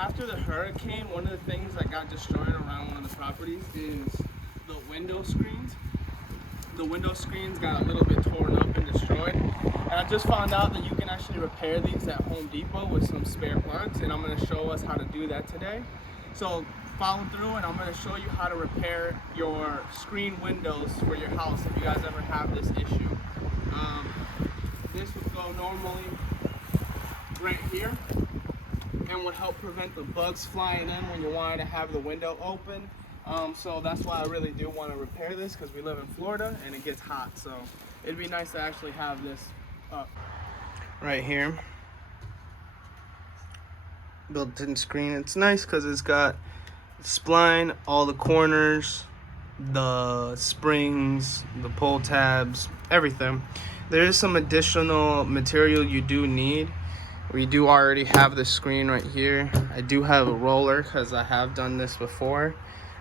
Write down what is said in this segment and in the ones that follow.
after the hurricane, one of the things that got destroyed around one of the properties is the window screens. The window screens got a little bit torn up and destroyed. And I just found out that you can actually repair these at Home Depot with some spare parts, and I'm going to show us how to do that today. So follow through, and I'm going to show you how to repair your screen windows for your house if you guys ever have this issue. This would go normally right here and would help prevent the bugs flying in when you wanted to have the window open. So that's why I really do want to repair this, because we live in Florida and it gets hot. So it'd be nice to actually have this up. Right here, built-in screen. It's nice because it's got spline, all the corners, the springs, the pull tabs, everything. There is some additional material you do need. We do already have the screen right here. I do have a roller because I have done this before.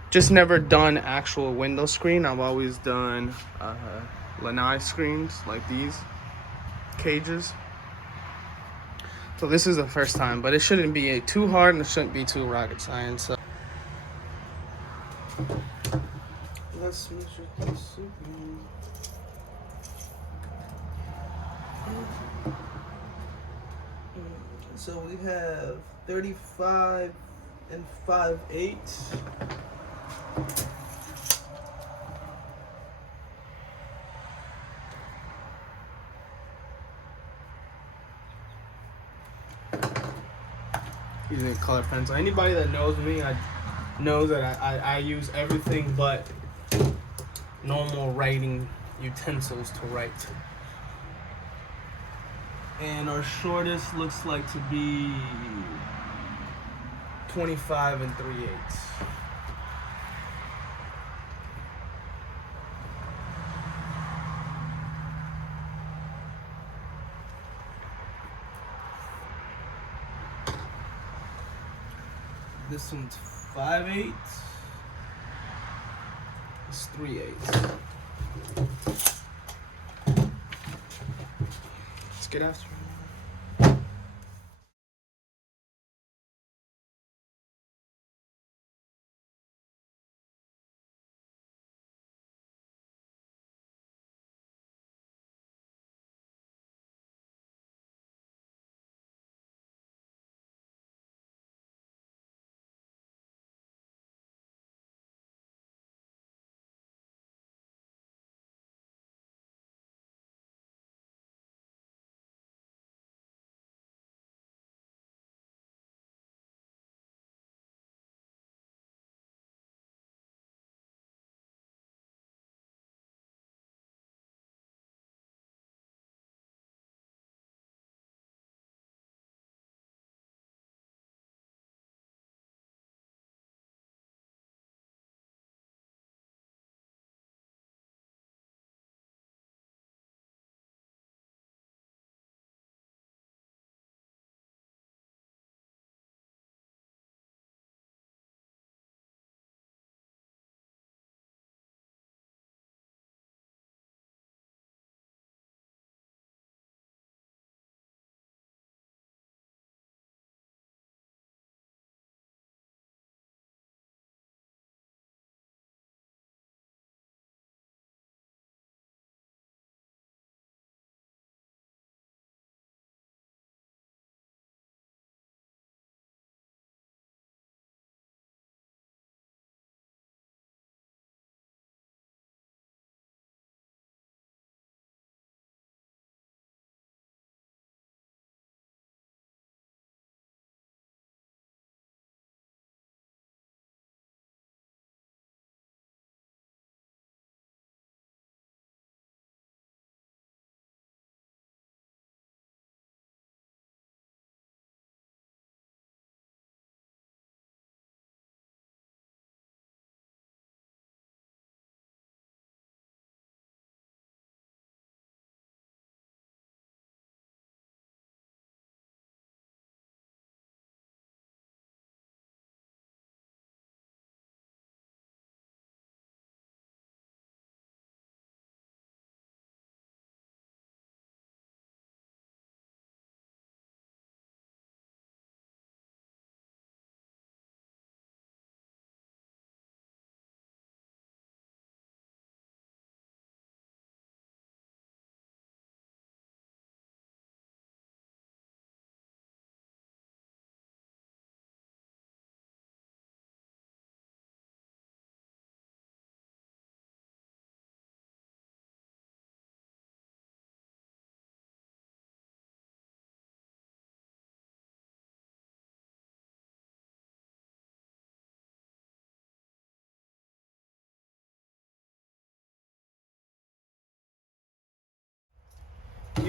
Just never done actual window screen. I've always done lanai screens like these cages. So this is the first time, but it shouldn't be too hard and it shouldn't be too rocket science. So let's measure this. So we have 35 and 5/8. Using a color pencil. Anybody that knows me, knows that I use everything but normal writing utensils to write. And our shortest looks like to be 25 and 3/8. This one's 5/8. It's 3/8. Let's get after it.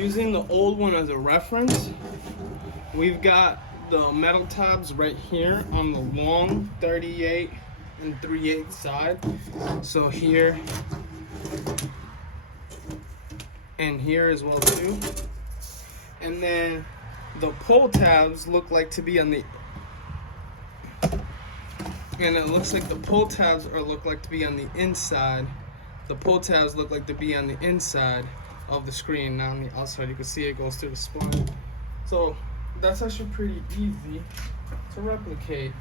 using the old one as a reference, we've got the metal tabs right here on the long 38 and 3/8 side. So here and here as well too. And then the pull tabs look like to be on the, and it looks like the pull tabs look like to be on the inside. The pull tabs look like to be on the inside of the screen, not on the outside. You can see it goes through the spline. So that's actually pretty easy to replicate.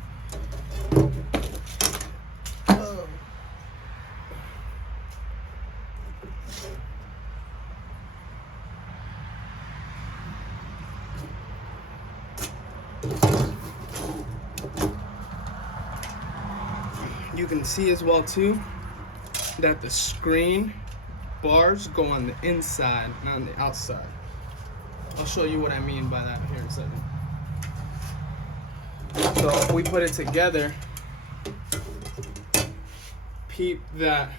You can see as well too that the screen bars go on the inside, not on the outside. I'll show you what I mean by that here in a second. So if we put it together, peep that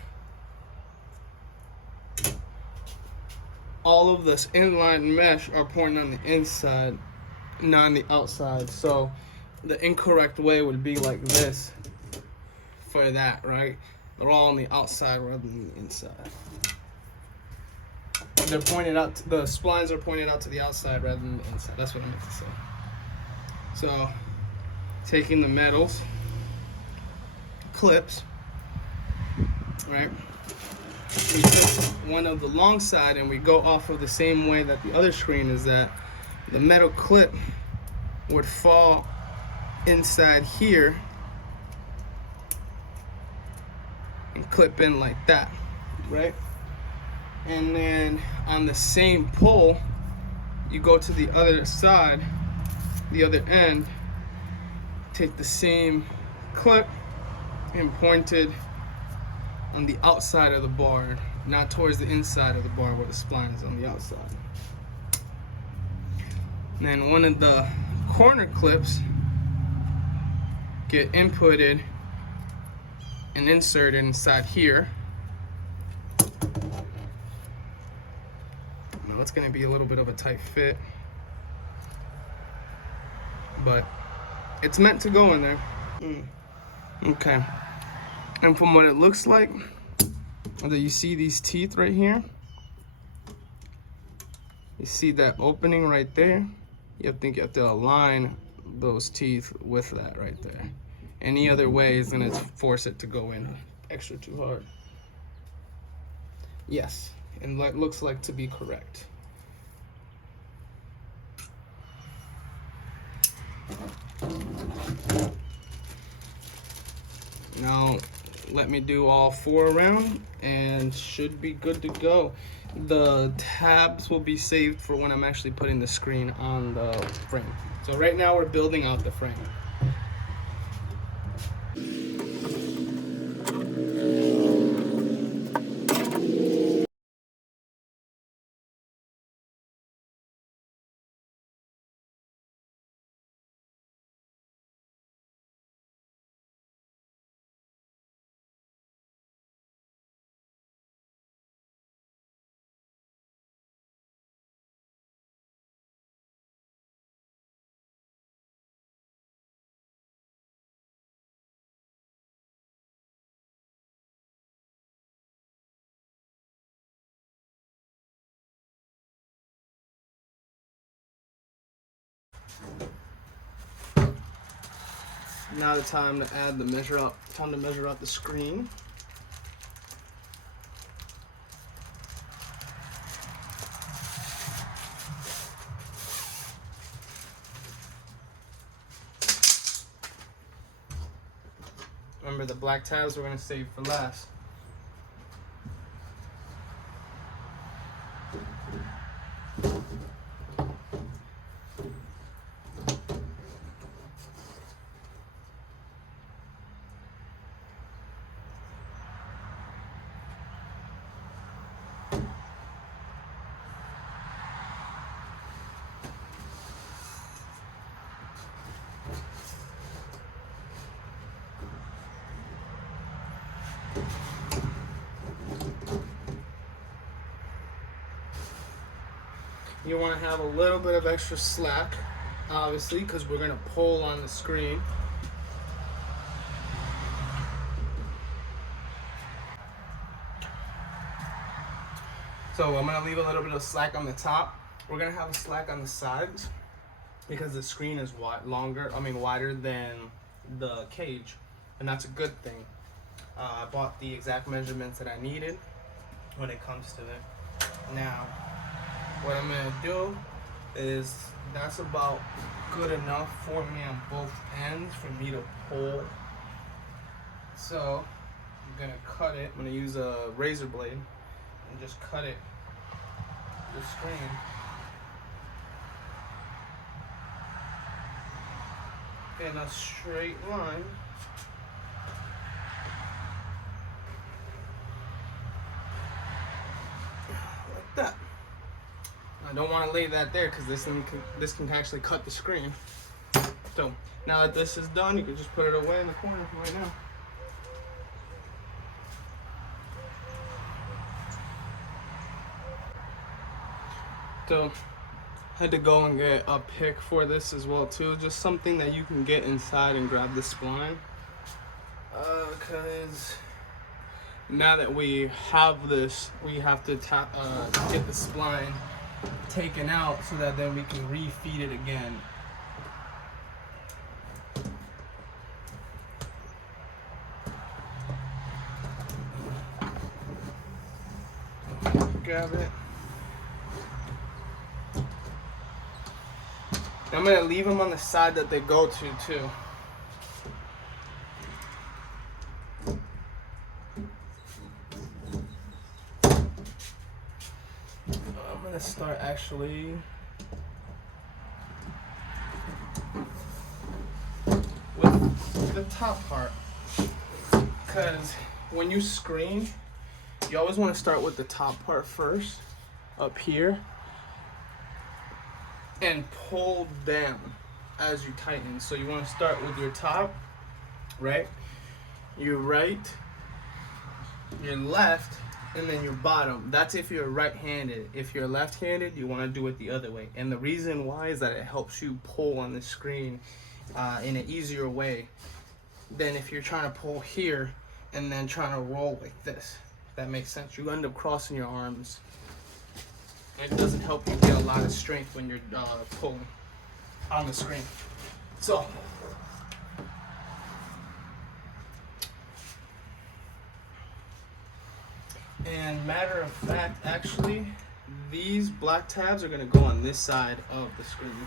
all of this inline mesh are pointing on the inside, not on the outside. So the incorrect way would be like this for that, right? They're all on the outside rather than the inside. They're pointed out, the splines are pointed out to the outside rather than the inside. That's what I meant to say. So, taking the metals, clips, right? We took one of the long side and we go off of the same way that the other screen is at. The metal clip would fall inside here and clip in like that, right? And then on the same pull, you go to the other side, the other end, take the same clip and point it on the outside of the bar, not towards the inside of the bar where the spline is on the outside. And then one of the corner clips get inputted and inserted inside here. Now it's going to be a little bit of a tight fit, but it's meant to go in there. Okay. And from what it looks like, that you see these teeth right here. You see that opening right there? You have to align those teeth with that right there. Any other way is gonna force it to go in extra too hard. Yes, and that looks like to be correct. Now, let me do all 4 around and should be good to go. The tabs will be saved for when I'm actually putting the screen on the frame. So right now we're building out the frame. Now the time to add the measure out the screen. Remember, the black tabs we're going to save for last. you want to have a little bit of extra slack, obviously, because we're going to pull on the screen. So I'm gonna leave a little bit of slack on the top. We're gonna have a slack on the sides because the screen is wider than the cage, and that's a good thing. I bought the exact measurements that I needed when it comes to it. Now, what I'm gonna do is that's about good enough for me on both ends for me to pull. So I'm gonna cut it. I'm gonna use a razor blade and just cut it the screen. In a straight line. Like that. I don't want to lay that there because this can actually cut the screen. So now that this is done, you can just put it away in the corner right now. So I had to go and get a pick for this as well too, just something that you can get inside and grab the spline. Because now that we have this, we have to get the spline taken out so that then we can refeed it again. Grab it. I'm gonna leave them on the side that they go to too. I'm gonna start actually with the top part, because when you screen, you always want to start with the top part first, up here, and pull down as you tighten. So you want to start with your top, right? Your right, your left, and then your bottom. That's if you're right-handed. If you're left-handed, you want to do it the other way. And the reason why is that it helps you pull on the screen in an easier way than if you're trying to pull here and then trying to roll like this. If that makes sense. You end up crossing your arms. It doesn't help you get a lot of strength when you're pulling on the screen. So, and matter of fact, actually, these black tabs are gonna go on this side of the screen.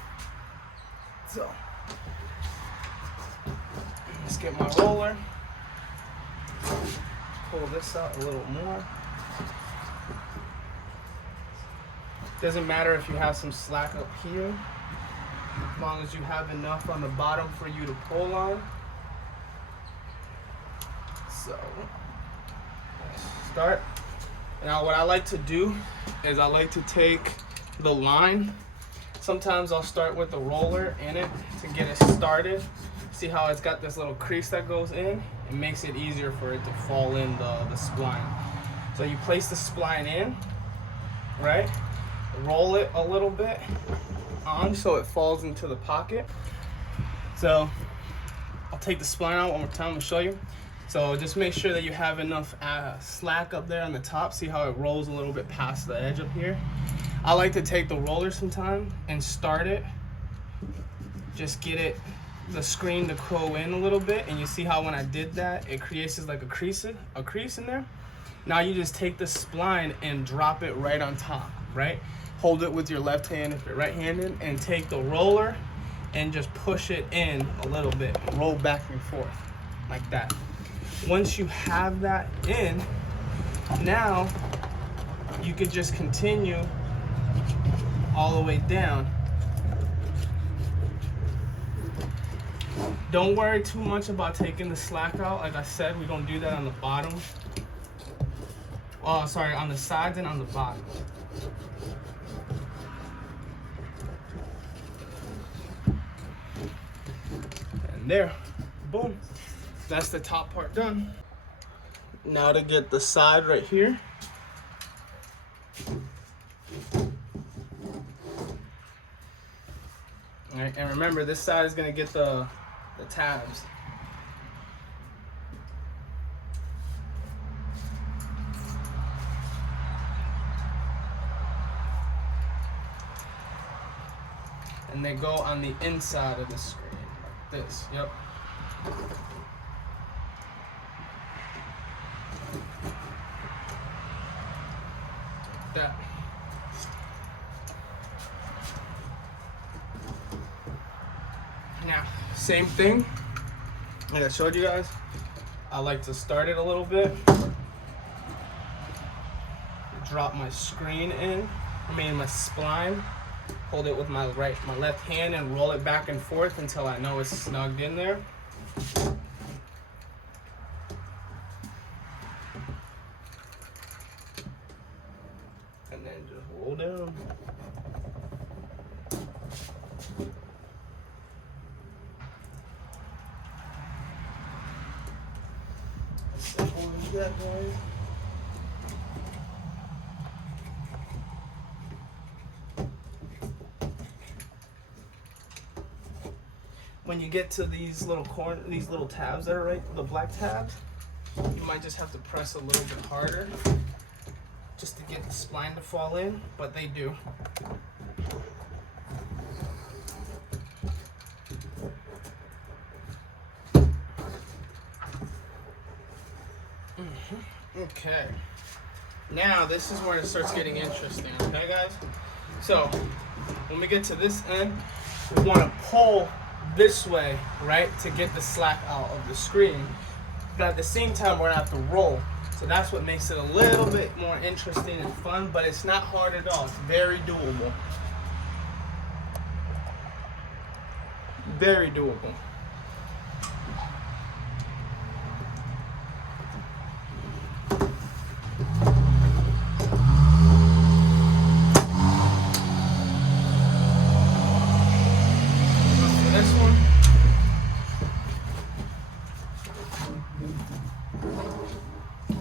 So, let's get my roller. Pull this out a little more. Doesn't matter if you have some slack up here, as long as you have enough on the bottom for you to pull on. So, start. Now what I like to do is I like to take the line. Sometimes I'll start with the roller in it to get it started. See how it's got this little crease that goes in? It makes it easier for it to fall in the spline. So you place the spline in, right? Roll it a little bit on so it falls into the pocket. So I'll take the spline out one more time and show you. So just make sure that you have enough slack up there on the top. See how it rolls a little bit past the edge up here? I like to take the roller sometime and start it. Just get the screen to go in a little bit, and you see how when I did that, it creates like a crease in there. Now you just take the spline and drop it right on top, right? Hold it with your left hand if you're right-handed, and take the roller and just push it in a little bit. Roll back and forth like that. Once you have that in, now you could just continue all the way down. Don't worry too much about taking the slack out. Like I said, we're gonna do that on the bottom. Oh, sorry, on the sides and on the bottom. And there, boom. That's the top part done. Now to get the side right here. All right, and remember, this side is gonna get the tabs. And they go on the inside of the screen, like this. Yep. Like that. Now, same thing. Like I showed you guys, I like to start it a little bit. Drop my screen in, my spline. Hold it with my left hand and roll it back and forth until I know it's snugged in there. And then just roll down. Simple as that, boys. When you get to these little tabs that are right, the black tabs, you might just have to press a little bit harder just to get the spline to fall in, but they do. Okay. Now this is where it starts getting interesting, okay guys? So when we get to this end, we want to pull this way, right, to get the slack out of the screen. But at the same time, we're gonna have to roll. So that's what makes it a little bit more interesting and fun, but it's not hard at all. It's very doable. Very doable. This one,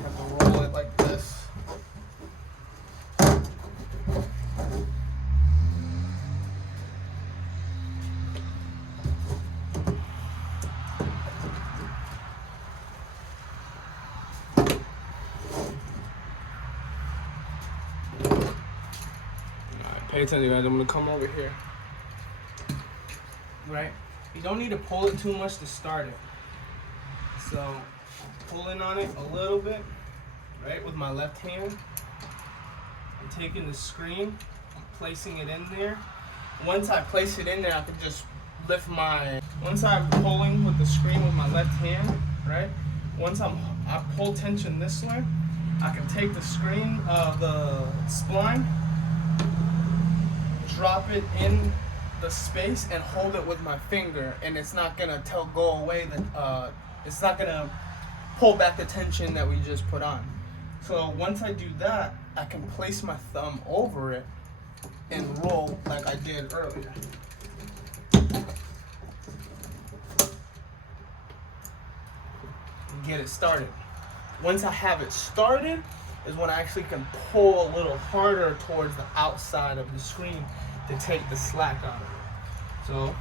have to roll it like this. Alright, pay attention guys, I'm gonna come over here. Right? You don't need to pull it too much to start it. So, pulling on it a little bit, right, with my left hand. I'm taking the screen, I'm placing it in there. Once I place it in there, I can just lift once I'm pulling with the screen with my left hand, right? Once I pull tension this way, I can take the screen, the spline, drop it in the space and hold it with my finger, and it's not gonna go away. It's not gonna pull back the tension that we just put on. So once I do that, I can place my thumb over it and roll like I did earlier. Get it started. Once I have it started is when I actually can pull a little harder towards the outside of the screen to take the slack out of it. So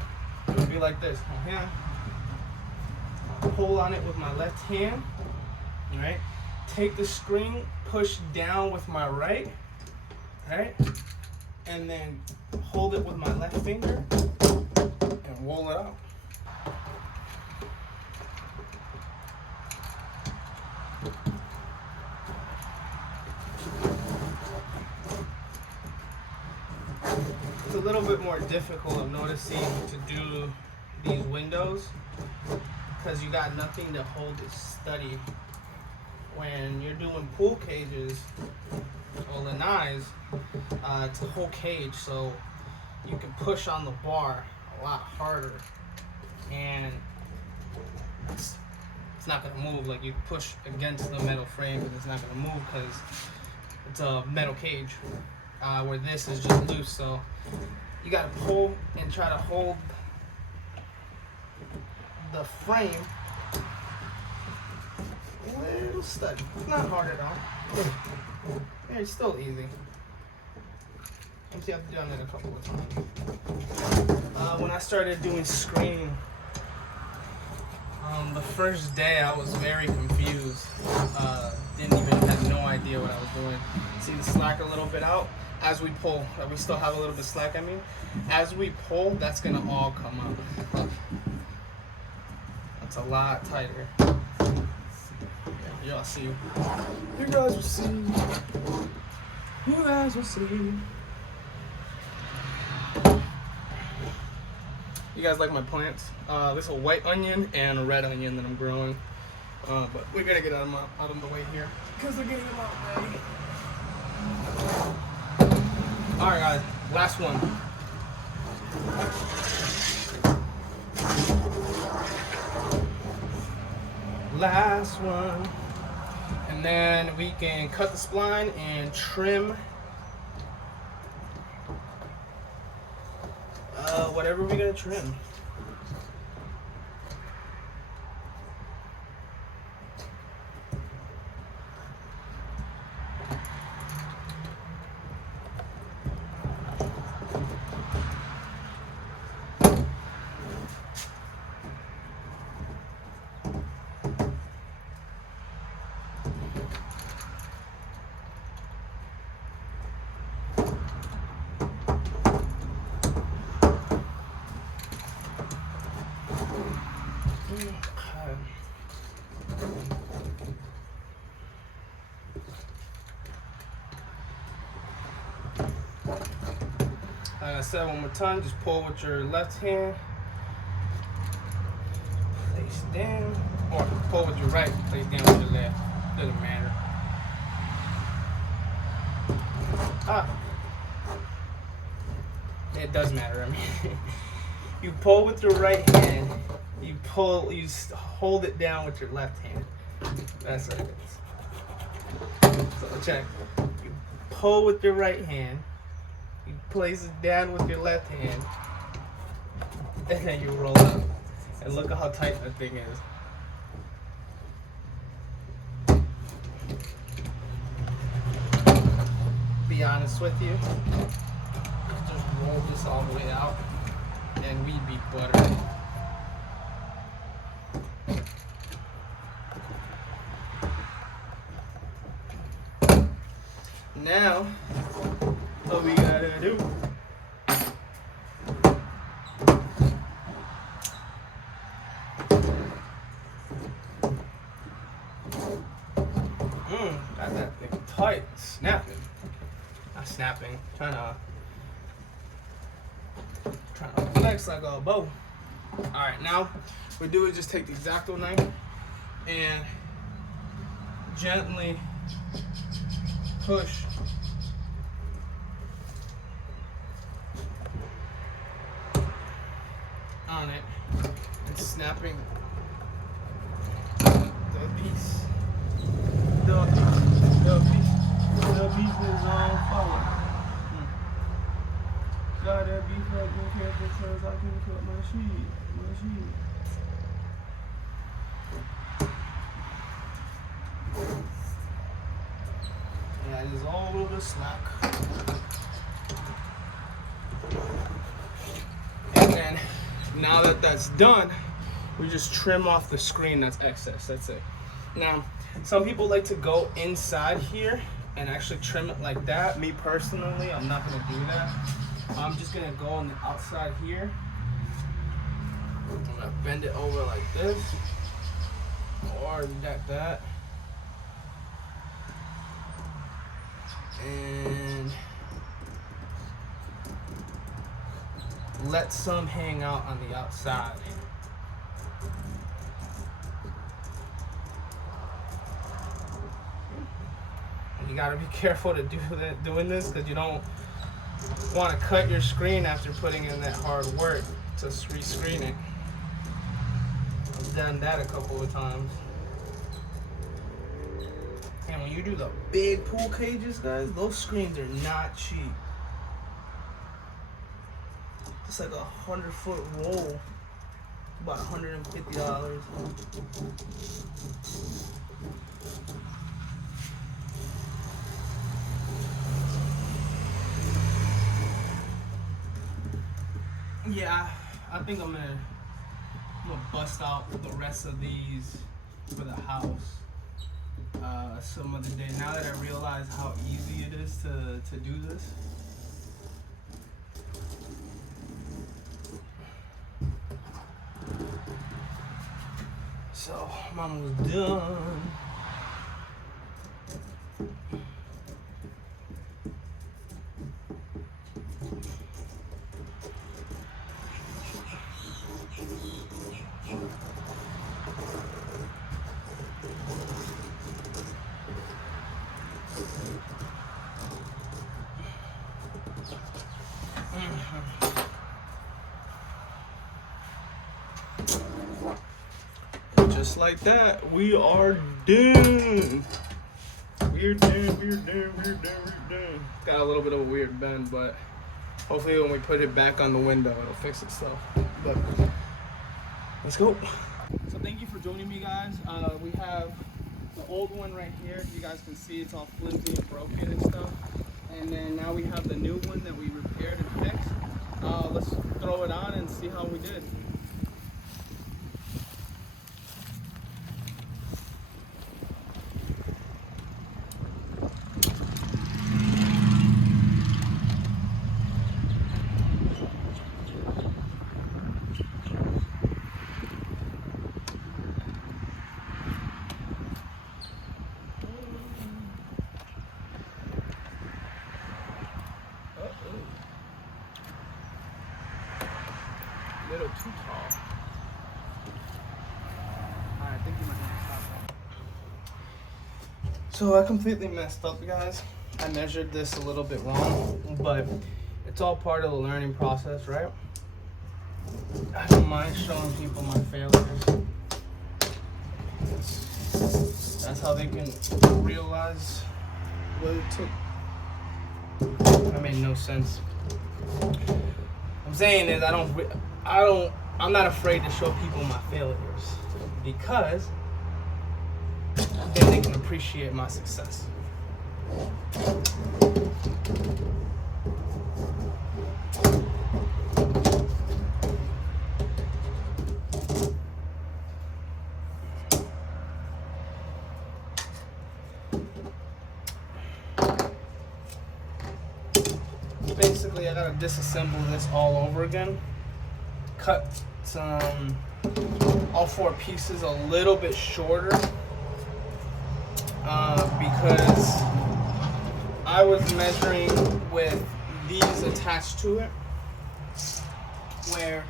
it'll be like this. Yeah. Pull on it with my left hand. Right. Take the screen, push down with my right. Right. And then hold it with my left finger and roll it out. It's a little bit more difficult, I'm noticing, to do these windows because you got nothing to hold it steady. When you're doing pool cages or lanais, it's a whole cage, so you can push on the bar a lot harder, and it's not gonna move. Like, you push against the metal frame and it's not gonna move because it's a metal cage. Where this is just loose, so you gotta pull and try to hold the frame a little steady. It's not hard at all. Yeah, it's still easy. You have to do it a couple of times. When I started doing screening, the first day I was very confused. Had no idea what I was doing. See the slack a little bit out? As we pull, we still have a little bit of slack, I mean. As we pull, that's gonna all come out. Look. That's a lot tighter. Y'all see. You guys will see. You guys will see. You guys like my plants? This is a white onion and a red onion that I'm growing. But we're gonna get out of the way here because they're getting them out of the way. Alright guys, last one. Last one. And then we can cut the spline and trim whatever we're gonna trim. Like I said, one more time, just pull with your left hand, place down, or pull with your right, place down with your left. Doesn't matter. It does matter. I mean, you pull with your right hand, you hold it down with your left hand. That's what it is. So check. You pull with your right hand. You place it down with your left hand, and then you roll up. And look at how tight that thing is. Be honest with you, just roll this all the way out, and we'd be butter. Now, what we gotta do? Got that thing tight, snapping. Not snapping, trying to flex like a bow. Alright, now what we do is just take the X-Acto knife and gently push on it and snapping the piece. The piece is on forward. Gotta be fucking careful because I can cut my sheet. Yeah, it is all over slack. And then, now that that's done, we just trim off the screen that's excess. That's it. Now, some people like to go inside here and actually trim it like that. Me personally, I'm not gonna do that. I'm just gonna go on the outside here. I'm gonna bend it over like this, or like that. And let some hang out on the outside. You gotta be careful to doing this because you don't want to cut your screen after putting in that hard work to rescreen it. I've done that a couple of times. And when you do the big pool cages, guys, those screens are not cheap. It's like 100-foot roll, about $150. Yeah, I think I'm gonna bust out the rest of these for the house some other day. Now that I realize how easy it is to do this. So I'm almost done. Just like that, we are done. We're done. Got a little bit of a weird bend, but hopefully when we put it back on the window, it'll fix itself. But let's go. So thank you for joining me, guys. We have the old one right here. You guys can see it's all flimsy and broken and stuff. And then now we have the new one that we repaired and fixed. Let's throw it on and see how we did. A little too tall. Alright, I think you might want to stop that. So I completely messed up, guys. I measured this a little bit wrong, but it's all part of the learning process, right? I don't mind showing people my failures. That's how they can realize what it took. That made no sense. I'm saying is I'm not afraid to show people my failures because then they can appreciate my success. Basically, I gotta disassemble this all over again. Cut all four pieces a little bit shorter because I was measuring with these attached to it, where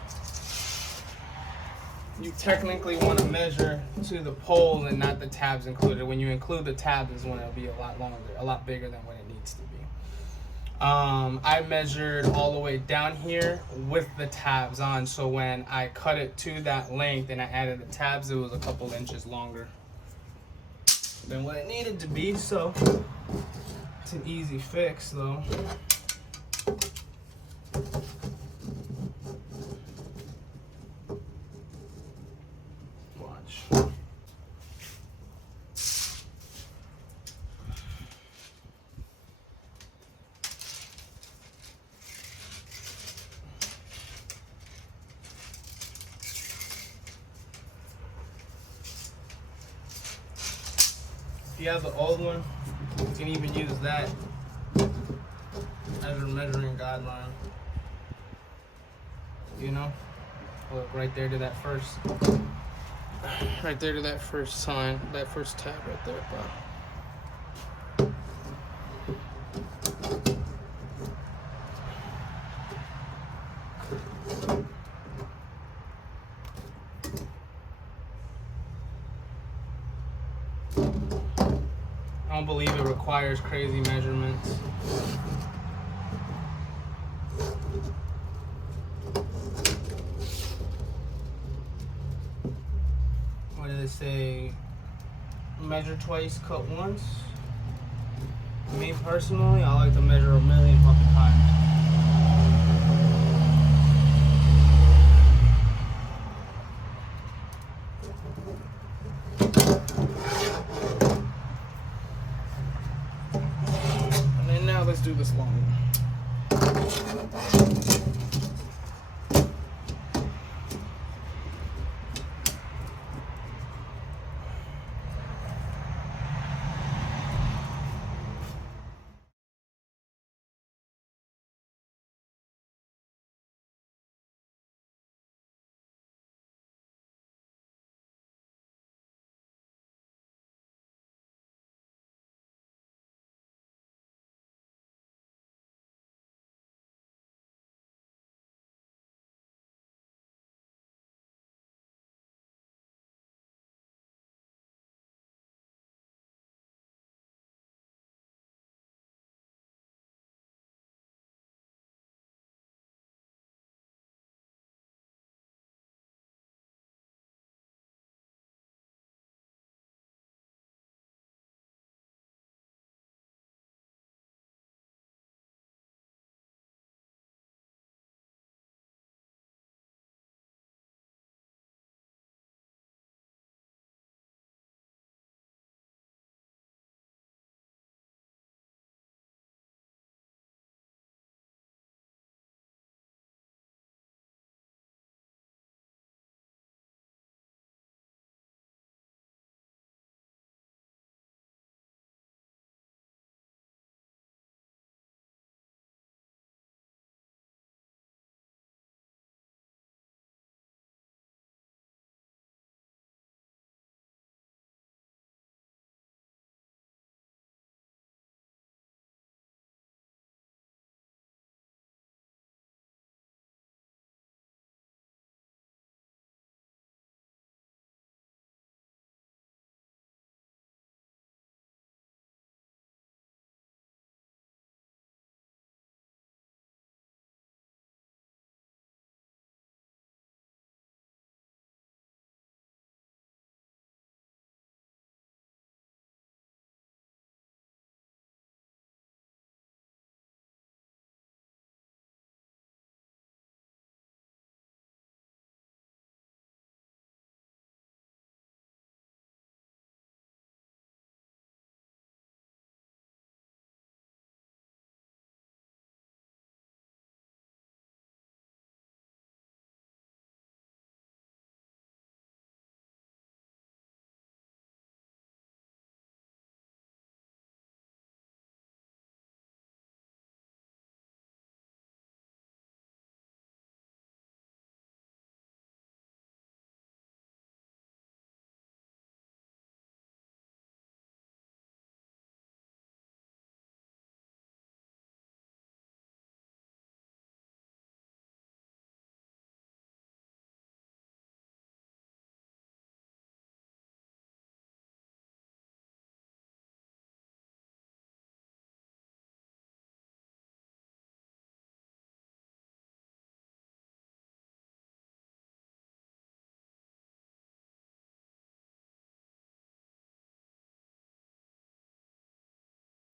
you technically want to measure to the pole and not the tabs included. When you include the tabs is when it'll be a lot longer, a lot bigger than what it needs to be. I measured all the way down here with the tabs on, so when I cut it to that length and I added the tabs, it was a couple inches longer than what it needed to be, so it's an easy fix though. Watch. If you have the old one, you can even use that as a measuring guideline. You know? Look right there to that first sign, that first tab right there, bro. I don't believe it requires crazy measurements. What do they say? Measure twice, cut once. Me personally, I like to measure a million fucking times. Let's do this long one.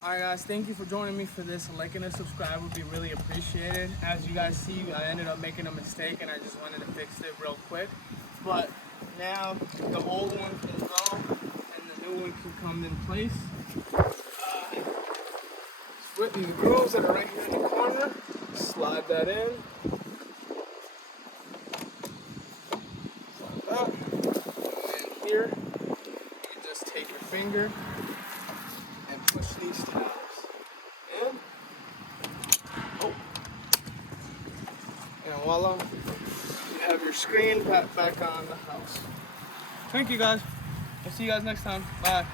Alright guys, thank you for joining me for this. Liking and subscribe would be really appreciated. As you guys see, I ended up making a mistake and I just wanted to fix it real quick. But now the old one can go and the new one can come in place. With these grooves that are right here in the corner, slide that in. Like that. And then here, you just take your finger and push these tabs in. Oh. And voila, you have your screen back on the house. Thank you guys. I'll see you guys next time. Bye.